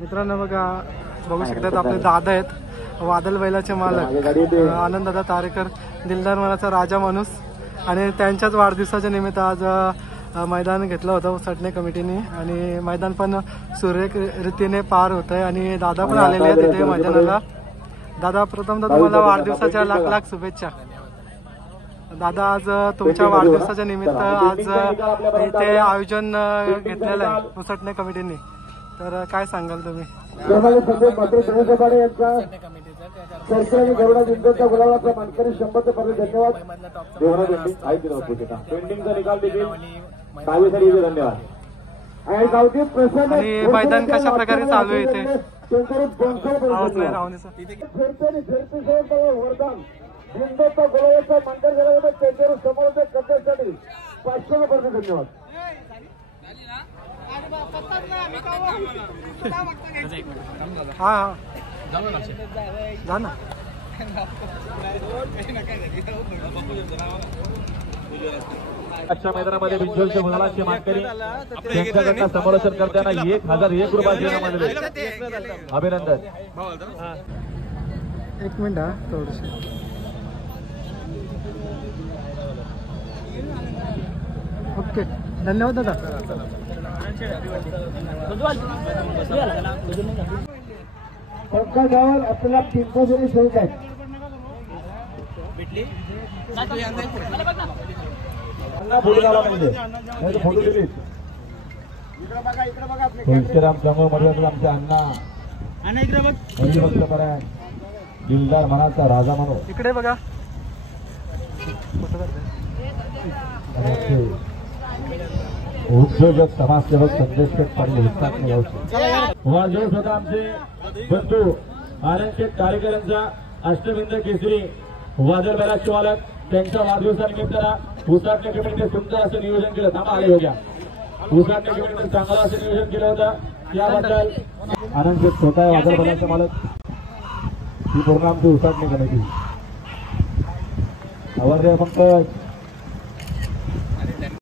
मित्रांनो बघा, बघू शकतात आपले दादा आहेत, वादल बैलाचे मालक आनंद दादा तारेकर, दिलदार मनाचा राजा माणूस. आणि त्यांच्याच वाढदिवसाच्या निमित्त आज मैदान घेतलं होतं उसाटणे कमिटीने आणि मैदान पण सुरेख रीतीने पार होत आहे आणि दादा पण आलेले आहेत इथे मैदानाला. दादा, प्रथमतः तुम्हाला वाढदिवसाच्या लाख लाख शुभेच्छा. दादा, आज तुमच्या वाढदिवसाच्या निमित्त आज इथे आयोजन घेतलेलं आहे उसाटणे कमिटीने, तर काय सांगाल तुम्ही? आणि मैदान कशा प्रकारे चालू आहे इथे? आवाज नाही राहण्याचा. हा हा जा ना. आजच्या मैदानामध्ये बिंजोरच्या मुलाचे मानकरी त्यांच्याकडनं समोरचन करताना 1001 रुपये अभिनंदन. एक मिनिट हा थोडस. ओके, धन्यवाद दादा. पंकज गावात आपल्याला पिंपरी शोध आहे. फोटो झाला पाहिजे, फोटो दिली. तुळशीराम समोर मध्ये आमचे अण्णा दिलदार मनाचा राजा म्हणून इकडे बघा. उद्योजक समाजसेवक संदेश पाटील वाढदिवस होता आमचे बंधू आनंद कार्यकर्त्यांचा अष्टबिंद केसरी वादळ बैलाचे मालक, त्यांच्या वाढदिवसानिमित्त उसाटणे कमिटीने सुंदर असं नियोजन केलं. थांबा आले होत्या. उसाटणे कमिटीने चांगलं असं नियोजन केलं होतं, त्याबद्दल आनंद स्वतः वादळ बैलाचे मालक, ही पूर्ण आमची उसाटणे कमिटी. आवाज पंकज.